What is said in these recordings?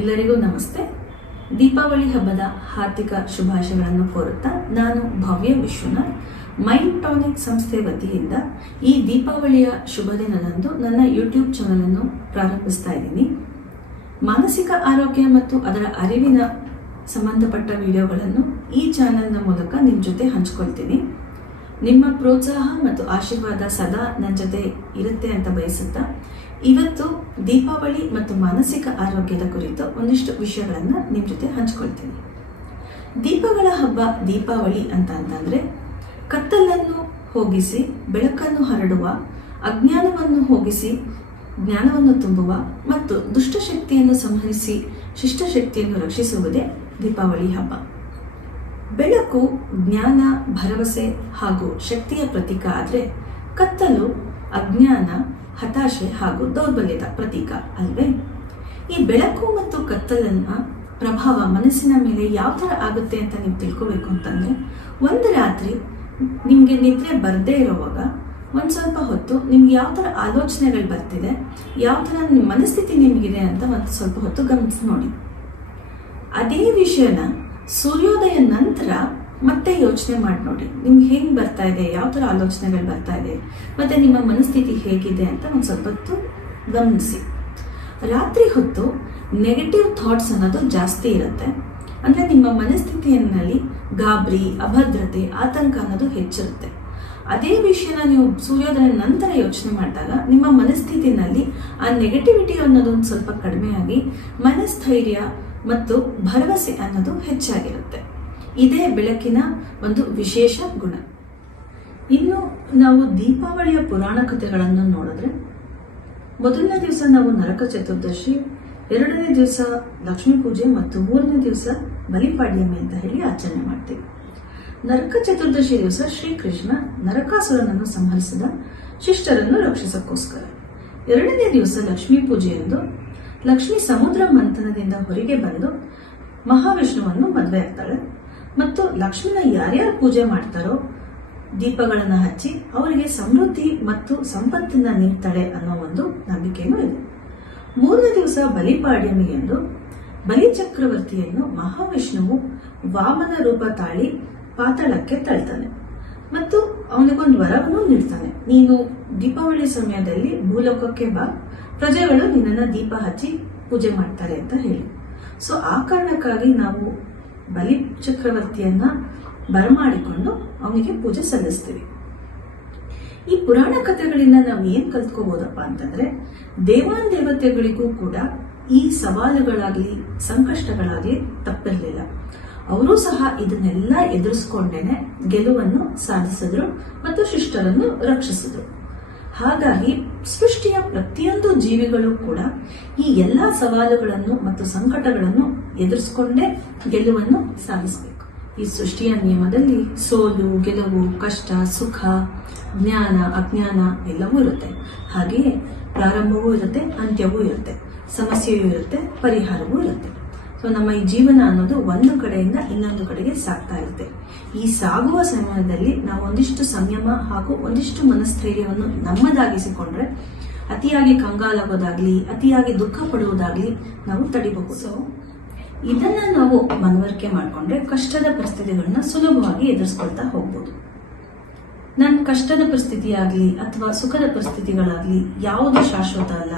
ಎಲ್ಲರಿಗೂ ನಮಸ್ತೆ. ದೀಪಾವಳಿ ಹಬ್ಬದ ಹಾರ್ದಿಕ ಶುಭಾಶಯಗಳನ್ನು ಕೋರುತ್ತಾ ನಾನು ಭವ್ಯ ವಿಶ್ವನಾಥ್. ಮೈಂಡ್ ಟಾನಿಕ್ ಸಂಸ್ಥೆ ವತಿಯಿಂದ ಈ ದೀಪಾವಳಿಯ ಶುಭ ದಿನದಂದು ನನ್ನ ಯೂಟ್ಯೂಬ್ ಚಾನಲ್ ಅನ್ನು ಪ್ರಾರಂಭಿಸ್ತಾ ಇದ್ದೀನಿ. ಮಾನಸಿಕ ಆರೋಗ್ಯ ಮತ್ತು ಅದರ ಅರಿವಿನ ಸಂಬಂಧಪಟ್ಟ ವಿಡಿಯೋಗಳನ್ನು ಈ ಚಾನೆಲ್ನ ಮೂಲಕ ನಿಮ್ಮ ಜೊತೆ ಹಂಚ್ಕೊಳ್ತೀನಿ. ನಿಮ್ಮ ಪ್ರೋತ್ಸಾಹ ಮತ್ತು ಆಶೀರ್ವಾದ ಸದಾ ನನ್ನ ಜೊತೆ ಇರುತ್ತೆ ಅಂತ ಬಯಸುತ್ತಾ ಇವತ್ತು ದೀಪಾವಳಿ ಮತ್ತು ಮಾನಸಿಕ ಆರೋಗ್ಯದ ಕುರಿತು ಒಂದಿಷ್ಟು ವಿಷಯಗಳನ್ನು ನಿಮ್ಮ ಜೊತೆ ಹಂಚ್ಕೊಳ್ತೀನಿ. ದೀಪಗಳ ಹಬ್ಬ ದೀಪಾವಳಿ ಅಂತ ಅಂತಂದರೆ ಕತ್ತಲನ್ನು ಹೋಗಿಸಿ, ಬೆಳಕನ್ನು ಹರಡುವ, ಅಜ್ಞಾನವನ್ನು ಹೋಗಿಸಿ, ಜ್ಞಾನವನ್ನು ತುಂಬುವ ಮತ್ತು ದುಷ್ಟಶಕ್ತಿಯನ್ನು ಸಂಹರಿಸಿ ಶಿಷ್ಟಶಕ್ತಿಯನ್ನು ರಕ್ಷಿಸುವುದೇ ದೀಪಾವಳಿ ಹಬ್ಬ. ಬೆಳಕು ಜ್ಞಾನ, ಭರವಸೆ ಹಾಗೂ ಶಕ್ತಿಯ ಪ್ರತೀಕ ಆದರೆ ಕತ್ತಲು, ಅಜ್ಞಾನ ಹತಾಶೆ ಹಾಗೂ ದೌರ್ಬಲ್ಯದ ಪ್ರತೀಕ ಅಲ್ವೇ? ಈ ಬೆಳಕು ಮತ್ತು ಕತ್ತಲನ್ನ ಪ್ರಭಾವ ಮನಸ್ಸಿನ ಮೇಲೆ ಯಾವ ಥರ ಆಗುತ್ತೆ ಅಂತ ನೀವು ತಿಳ್ಕೋಬೇಕು ಅಂತಂದರೆ, ಒಂದು ರಾತ್ರಿ ನಿಮಗೆ ನಿದ್ರೆ ಬರದೇ ಇರುವಾಗ ಒಂದು ಸ್ವಲ್ಪ ಹೊತ್ತು ನಿಮ್ಗೆ ಯಾವ ಥರ ಆಲೋಚನೆಗಳು ಬರ್ತಿದೆ, ಯಾವ ಥರ ನಿಮ್ಮ ಮನಸ್ಥಿತಿ ನಿಮಗಿದೆ ಅಂತ ಒಂದು ಸ್ವಲ್ಪ ಹೊತ್ತು ಗಮನಿಸಿ ನೋಡಿ. ಅದೇ ವಿಷಯನ ಸೂರ್ಯೋದಯ ನಂತರ ಮತ್ತೆ ಯೋಚನೆ ಮಾಡಿ ನೋಡಿ. ನಿಮ್ಗೆ ಹೆಂಗೆ ಬರ್ತಾ ಇದೆ? ಯಾವ ಥರ ಆಲೋಚನೆಗಳು ಬರ್ತಾ ಇದೆ? ಮತ್ತು ನಿಮ್ಮ ಮನಸ್ಥಿತಿ ಹೇಗಿದೆ ಅಂತ ಒಂದು ಸ್ವಲ್ಪ ಹೊತ್ತು ಗಮನಿಸಿ. ರಾತ್ರಿ ಹೊತ್ತು ನೆಗೆಟಿವ್ ಥಾಟ್ಸ್ ಅನ್ನೋದು ಜಾಸ್ತಿ ಇರುತ್ತೆ. ಅಂದರೆ ನಿಮ್ಮ ಮನಸ್ಥಿತಿಯಲ್ಲಿ ಗಾಬರಿ, ಅಭದ್ರತೆ, ಆತಂಕ ಅನ್ನೋದು ಹೆಚ್ಚಿರುತ್ತೆ. ಅದೇ ವಿಷಯನ ನೀವು ಸೂರ್ಯೋದಯ ನಂತರ ಯೋಚನೆ ಮಾಡಿದಾಗ ನಿಮ್ಮ ಮನಸ್ಥಿತಿನಲ್ಲಿ ಆ ನೆಗೆಟಿವಿಟಿ ಅನ್ನೋದು ಒಂದು ಸ್ವಲ್ಪ ಕಡಿಮೆಯಾಗಿ ಮನಸ್ಥೈರ್ಯ ಮತ್ತು ಭರವಸೆ ಅನ್ನೋದು ಹೆಚ್ಚಾಗಿರುತ್ತೆ. ಇದೇ ಬೆಳಕಿನ ಒಂದು ವಿಶೇಷ ಗುಣ. ಇನ್ನು ನಾವು ದೀಪಾವಳಿಯ ಪುರಾಣ ಕಥೆಗಳನ್ನು ನೋಡಿದ್ರೆ, ಮೊದಲನೇ ದಿವಸ ನಾವು ನರಕ ಚತುರ್ದಶಿ, ಎರಡನೇ ದಿವಸ ಲಕ್ಷ್ಮೀ ಪೂಜೆ ಮತ್ತು ಮೂರನೇ ದಿವಸ ಬಲಿಪಾಡ್ಯಮಿ ಅಂತ ಹೇಳಿ ಆಚರಣೆ ಮಾಡ್ತೀವಿ. ನರಕ ಚತುರ್ದಶಿ ದಿವಸ ಶ್ರೀಕೃಷ್ಣ ನರಕಾಸುರನನ್ನು ಸಂಹರಿಸಿದ ಶಿಷ್ಟರನ್ನು ರಕ್ಷಿಸಕ್ಕೋಸ್ಕರ. ಎರಡನೇ ದಿವಸ ಲಕ್ಷ್ಮೀ ಪೂಜೆಯಂದು ಲಕ್ಷ್ಮಿ ಸಮುದ್ರ ಮಂಥನದಿಂದ ಹೊರಗೆ ಬಂದು ಮಹಾವಿಷ್ಣುವನ್ನು ಮದುವೆ ಆಗ್ತಾಳೆ ಮತ್ತು ಲಕ್ಷ್ಮಿನ ಯಾರ್ಯಾರು ಪೂಜೆ ಮಾಡ್ತಾರೋ ದೀಪಗಳನ್ನು ಹಚ್ಚಿ ಅವರಿಗೆ ಸಮೃದ್ಧಿ ಮತ್ತು ಸಂಪತ್ತಿನ ನೀಡ್ತಾಳೆ ಅನ್ನೋ ಒಂದು ನಂಬಿಕೆಯೂ ಇದೆ. ಮೂರನೇ ದಿವಸ ಬಲಿಪಾಡ್ಯಮಿ ಎಂದು ಬಲಿ ಚಕ್ರವರ್ತಿಯನ್ನು ಮಹಾವಿಷ್ಣುವು ವಾಮನ ರೂಪ ತಾಳಿ ಪಾತಾಳಕ್ಕೆ ತಳ್ತಾನೆ ಮತ್ತು ಅವನಿಗೊಂದು ವರವನ್ನು ನೀಡ್ತಾನೆ. ನೀನು ದೀಪಾವಳಿ ಸಮಯದಲ್ಲಿ ಭೂಲೋಕಕ್ಕೆ ಬಾ, ಪ್ರಜೆಗಳು ನಿನ್ನನ್ನು ದೀಪ ಹಚ್ಚಿ ಪೂಜೆ ಮಾಡ್ತಾರೆ ಅಂತ ಹೇಳಿ. ಸೊ ಆ ಕಾರಣಕ್ಕಾಗಿ ನಾವು ಬಲಿ ಚಕ್ರವರ್ತಿಯನ್ನ ಬರಮಾಡಿಕೊಂಡು ಅವನಿಗೆ ಪೂಜೆ ಸಲ್ಲಿಸ್ತೀವಿ. ಈ ಪುರಾಣ ಕಥೆಗಳಿಂದ ನಾವು ಏನ್ ಕಲ್ತ್ಕೋಬಹುದಪ್ಪ ಅಂತಂದ್ರೆ, ದೇವಾನ್ ದೇವತೆಗಳಿಗೂ ಕೂಡ ಈ ಸವಾಲುಗಳಾಗ್ಲಿ, ಸಂಕಷ್ಟಗಳಾಗ್ಲಿ ತಪ್ಪಿರಲಿಲ್ಲ. ಅವರು ಸಹ ಇದನ್ನೆಲ್ಲ ಎದುರಿಸ್ಕೊಂಡೇನೆ ಗೆಲುವನ್ನು ಸಾಧಿಸಿದ್ರು ಮತ್ತು ಶಿಷ್ಟರನ್ನು ರಕ್ಷಿಸಿದ್ರು. ಹಾಗಾಗಿ ಸೃಷ್ಟಿಯ ಪ್ರತಿಯೊಂದು ಜೀವಿಗಳು ಕೂಡ ಈ ಎಲ್ಲಾ ಸವಾಲುಗಳನ್ನು ಮತ್ತು ಸಂಕಟಗಳನ್ನು ಎದುರಿಸಿಕೊಂಡೇ ಗೆಲುವನ್ನು ಸಾಧಿಸಬೇಕು. ಈ ಸೃಷ್ಟಿಯ ನಿಯಮದಲ್ಲಿ ಸೋಲು, ಗೆಲುವು, ಕಷ್ಟ, ಸುಖ, ಜ್ಞಾನ, ಅಜ್ಞಾನ ಎಲ್ಲವೂ ಇರುತ್ತೆ. ಹಾಗೆಯೇ ಪ್ರಾರಂಭವೂ ಇರುತ್ತೆ, ಅಂತ್ಯವೂ ಇರುತ್ತೆ. ಸಮಸ್ಯೆಯೂ ಇರುತ್ತೆ, ಪರಿಹಾರವೂ ಇರುತ್ತೆ. ಸೊ ನಮ್ಮ ಈ ಜೀವನ ಅನ್ನೋದು ಒಂದು ಕಡೆಯಿಂದ ಇನ್ನೊಂದು ಕಡೆಗೆ ಸಾಗ್ತಾ ಇರುತ್ತೆ. ಈ ಸಾಗುವ ಸಮಯದಲ್ಲಿ ನಾವು ಒಂದಿಷ್ಟು ಸಂಯಮ ಹಾಗೂ ಒಂದಿಷ್ಟು ಮನಸ್ಥೈರ್ಯವನ್ನು ನಮ್ಮದಾಗಿಸಿಕೊಂಡ್ರೆ, ಅತಿಯಾಗಿ ಕಂಗಾಲಾಗೋದಾಗ್ಲಿ, ಅತಿಯಾಗಿ ದುಃಖ ಪಡುವುದಾಗ್ಲಿ ನಾವು ತಡಿಬಹುದು. ಸೊ ಇದನ್ನ ನಾವು ಮನವರಿಕೆ ಮಾಡಿಕೊಂಡ್ರೆ ಕಷ್ಟದ ಪರಿಸ್ಥಿತಿಗಳನ್ನ ಸುಲಭವಾಗಿ ಎದುರಿಸ್ಕೊಳ್ತಾ ಹೋಗ್ಬೋದು. ನನ್ನ ಕಷ್ಟದ ಪರಿಸ್ಥಿತಿಯಾಗಲಿ ಅಥವಾ ಸುಖದ ಪರಿಸ್ಥಿತಿಗಳಾಗಲಿ ಯಾವುದು ಶಾಶ್ವತ ಅಲ್ಲ.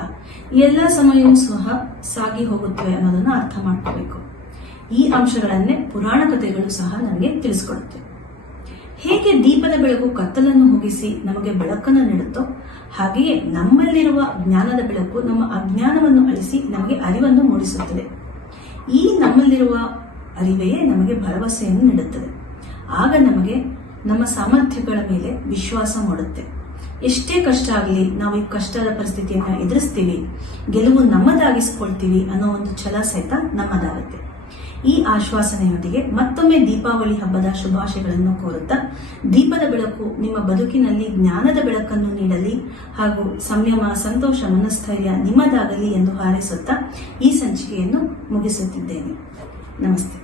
ಎಲ್ಲ ಸಮಯವೂ ಸಹ ಸಾಗಿ ಹೋಗುತ್ತವೆ ಅನ್ನೋದನ್ನ ಅರ್ಥ ಮಾಡ್ಕೋಬೇಕು. ಈ ಅಂಶಗಳನ್ನೇ ಪುರಾಣ ಕಥೆಗಳು ಸಹ ನನಗೆ ತಿಳಿಸ್ಕೊಡುತ್ತೆ. ಹೇಗೆ ದೀಪದ ಬೆಳಕು ಕತ್ತಲನ್ನು ಹೋಗಿಸಿ ನಮಗೆ ಬೆಳಕನ್ನು ನೀಡುತ್ತೋ, ಹಾಗೆಯೇ ನಮ್ಮಲ್ಲಿರುವ ಜ್ಞಾನದ ಬೆಳಕು ನಮ್ಮ ಅಜ್ಞಾನವನ್ನು ಅಳಿಸಿ ನಮಗೆ ಅರಿವನ್ನು ಮೂಡಿಸುತ್ತದೆ. ಈ ನಮ್ಮಲ್ಲಿರುವ ಅರಿವೇ ನಮಗೆ ಭರವಸೆಯನ್ನು ನೀಡುತ್ತದೆ. ಆಗ ನಮಗೆ ನಮ್ಮ ಸಾಮರ್ಥ್ಯಗಳ ಮೇಲೆ ವಿಶ್ವಾಸ ಮೂಡುತ್ತೆ. ಎಷ್ಟೇ ಕಷ್ಟ ಆಗಲಿ ನಾವು ಈ ಕಷ್ಟದ ಪರಿಸ್ಥಿತಿಯನ್ನು ಎದುರಿಸ್ತೀವಿ, ಗೆಲುವು ನಮ್ಮದಾಗಿಸ್ಕೊಳ್ತೀವಿ ಅನ್ನೋ ಒಂದು ಛಲ ಸಹಿತ ನಮ್ಮದಾಗುತ್ತೆ. ಈ ಆಶ್ವಾಸನೆಯೊಂದಿಗೆ ಮತ್ತೊಮ್ಮೆ ದೀಪಾವಳಿ ಹಬ್ಬದ ಶುಭಾಶಯಗಳನ್ನು ಕೋರುತ್ತಾ, ದೀಪದ ಬೆಳಕು ನಿಮ್ಮ ಬದುಕಿನಲ್ಲಿ ಜ್ಞಾನದ ಬೆಳಕನ್ನು ನೀಡಲಿ ಹಾಗೂ ಸಂಯಮ, ಸಂತೋಷ, ಮನಸ್ಥೈರ್ಯ ನಿಮ್ಮದಾಗಲಿ ಎಂದು ಹಾರೈಸುತ್ತಾ ಈ ಸಂಚಿಕೆಯನ್ನು ಮುಗಿಸುತ್ತಿದ್ದೇನೆ. ನಮಸ್ತೆ.